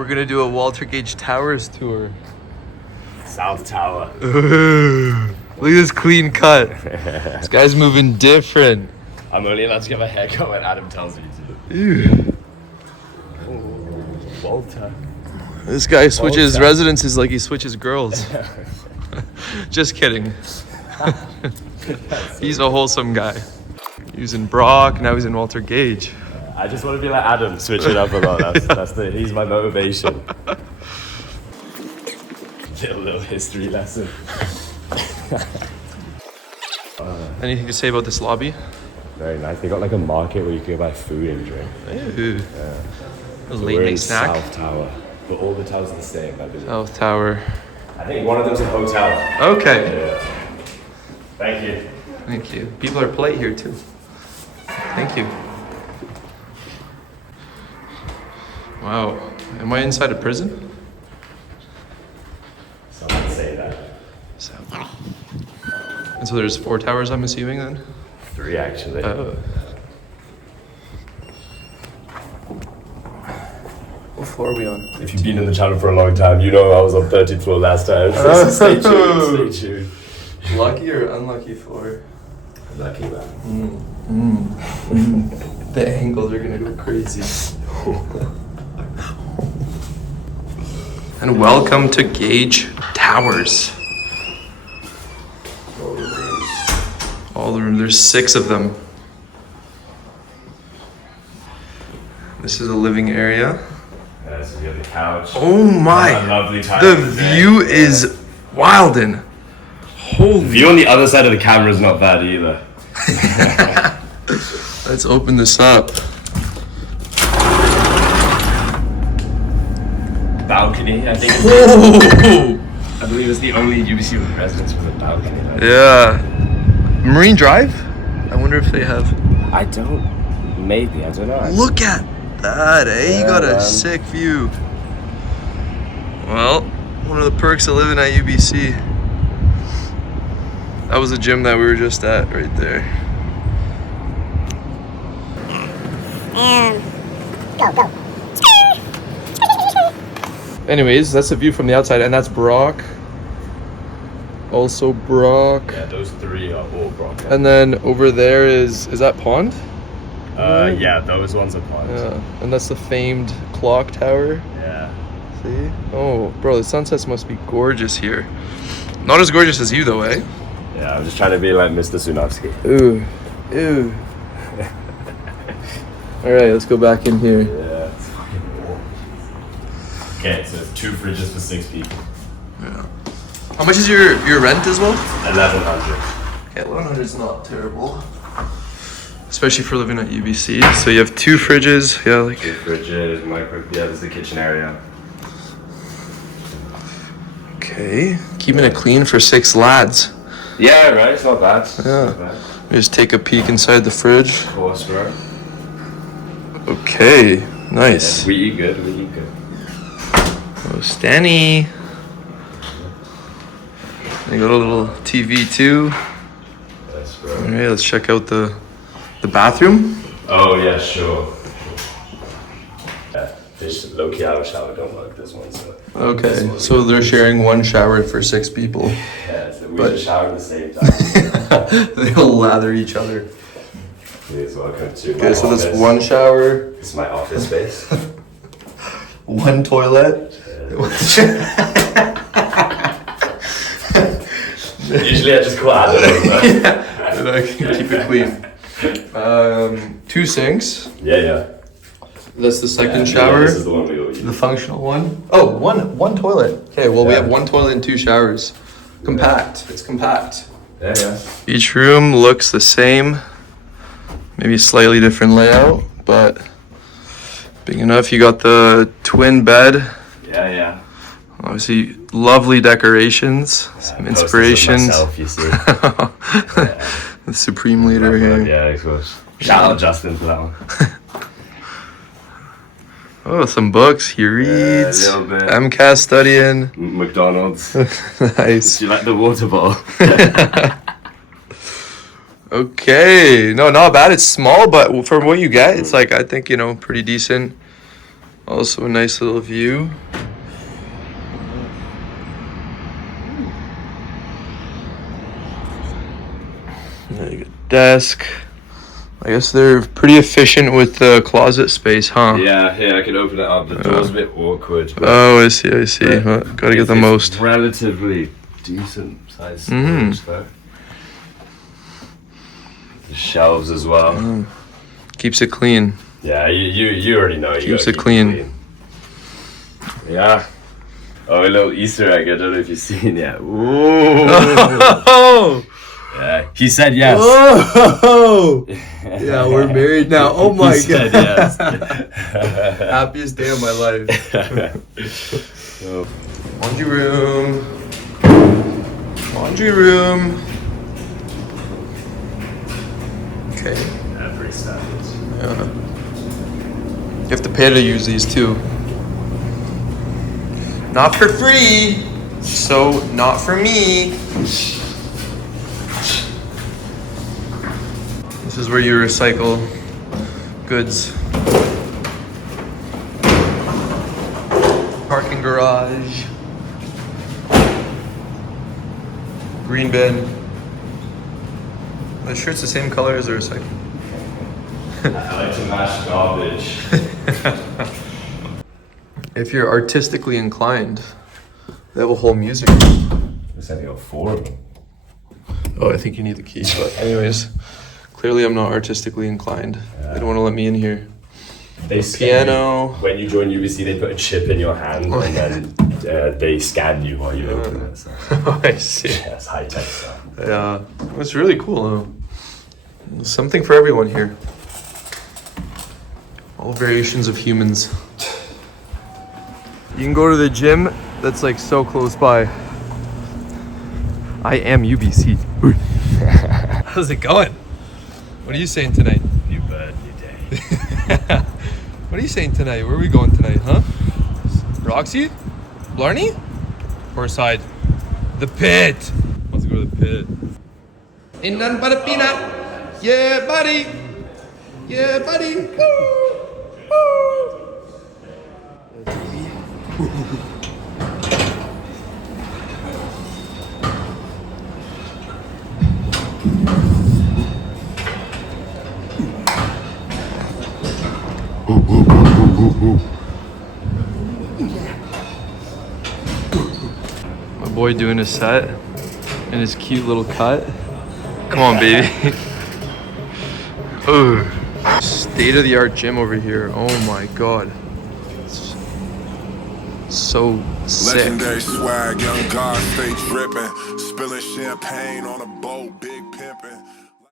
We're gonna do a Walter Gage Towers tour. South Tower. Look at this clean cut. This guy's moving different. I'm only allowed to get my haircut when Adam tells me to. Ew. Walter. This guy switches Walter. residences like he switches girls. Just kidding. He's a wholesome guy. He was in Brock, now he's in Walter Gage. I just want to be like Adam, switch it up a lot. He's my motivation. Little history lesson. Anything to say about this lobby? Very nice. They got like a market where you can buy food and drink. Ew. Yeah. A So late we're night in snack. South Tower, but all the towers are the same. I believe. South Tower. I think one of them's a hotel. Okay. Yeah. Thank you. Thank you. People are polite here too. Thank you. Wow. Am I inside a prison? Someone say that. So. And so there's 4 towers, I'm assuming then? 3 actually. Oh. What floor are we on? If you've been in the channel for a long time, you know I was on 13th floor last time. So stay tuned, stay tuned. Lucky or unlucky floor? Lucky man. The angles are gonna go crazy. And welcome to Gage Towers. All the rooms, there's 6 of them. This is a living area. Yeah, so you have the couch. Oh my! A lovely time The of day. view is wildin'. Holy. View on the other side of the camera is not bad either. Let's open this up. Balcony, I think. I believe it's the only UBC with residence with a balcony. Right? Yeah. Marine Drive? I wonder if they have. I don't. Maybe, I don't know. Look at that, eh? You got a man. sick view. Well, one of the perks of living at UBC. That was the gym that we were just at right there. Go. Anyways, that's the view from the outside, and that's Brock. Also Brock. Yeah, those 3 are all Brock. And then over there is that Pond? Yeah, those ones are ponds. Yeah. And that's the famed clock tower. Yeah. See? Oh, bro, the sunsets must be gorgeous here. Not as gorgeous as you though, eh? Yeah, I'm just trying to be like Mr. Sunowski. Ooh. Ew. Alright, let's go back in here. Yeah, it's fucking warm. Okay, so it's 2 fridges for 6 people. Yeah. How much is your rent as well? 1100. Yeah, 1100 is not terrible. Especially for living at UBC. So you have 2 fridges, yeah, like 2 fridges, micro. Yeah, this is the kitchen area. okay. Keeping it clean for 6 lads. Yeah, right. It's not bad. It's Yeah. not bad. Just take a peek inside the fridge. Of course, bro. Okay, nice. Yeah, we eat good. We eat good. Oh, Stanny. They got a little TV too. Yes, bro. All right, let's check out the bathroom. Oh yeah, sure. Yeah, this low-key our shower don't work. This one, so. Okay, This one's so good. they're sharing one shower for 6 people. Yeah, so we but- just shower at the same time. They'll lather each other. Please welcome to my Okay, so office. that's 1 shower, This is my office space. 1 toilet. Usually I just call Adam. Yeah, and I can keep it clean. 2 sinks. Yeah. That's the second Yeah, shower. This is the one we all use. The functional one. Oh, one toilet. Okay, well we Yeah. have 1 toilet and 2 showers. Compact. It's compact. Yeah. Each room looks the same. Maybe slightly different layout, but big enough. You got the twin bed. Yeah. Obviously, lovely decorations. Some inspiration. Myself, you see. Yeah. The Supreme Leader here. Yeah, of course. Shout out Justin for that one. Oh, some books. He reads. a little bit. MCAS studying. McDonald's. Nice. Do you like the water bottle? Okay. No, not bad. It's small, but for what you get, it's like, I think, pretty decent. Also a nice little view. There you go. Desk. I guess they're pretty efficient with the closet space, huh? Yeah, I can open it up. The door's a bit awkward. But Oh, I see. Well, gotta get the most. Relatively decent size storage though. The shelves as well. Keeps it clean. Yeah, you already know. You Keeps gotta it keep clean. Yeah. Oh, a little Easter egg. I don't know if you've seen it. Ooh. Oh! Yeah, he said yes. Oh! Yeah, we're married now. Oh my He said god. yes. Happiest day of my life. Oh. Laundry room. Laundry room. Okay. Yeah, pretty standard. Yeah. You have to pay to use these too. Not for free. So not for me. This is where you recycle goods. Parking garage. Green bin. The shirt's the same color as the recycle. I like to mash garbage. If you're artistically inclined, they have a whole music room. There's only got 4 of them. Oh, I think you need the key. But anyways, clearly I'm not artistically inclined. They don't want to let me in here. They Piano. When you join UBC, they put a chip in your hand and then they scan you while you open it. So. Oh, I see. Yeah, it's high tech stuff. Yeah, it's really cool. Something for everyone here. All variations of humans. You can go to the gym that's like so close by. I am UBC. How's it going? What are you saying tonight? New bird, new day. What are you saying tonight? Where are we going tonight, huh? Roxy? Blarney? Or side? The pit. Let's go to the pit. Ain't nothing but a peanut. Yeah, buddy. Yeah, buddy. Woo. Woo. My boy doing his set and his cute little cut. Come on, baby. Ooh. State-of-the-art gym over here. Oh my god. It's so sick. Legendary swag, young God, stay dripping, spilling champagne on a boat, big pimpin'.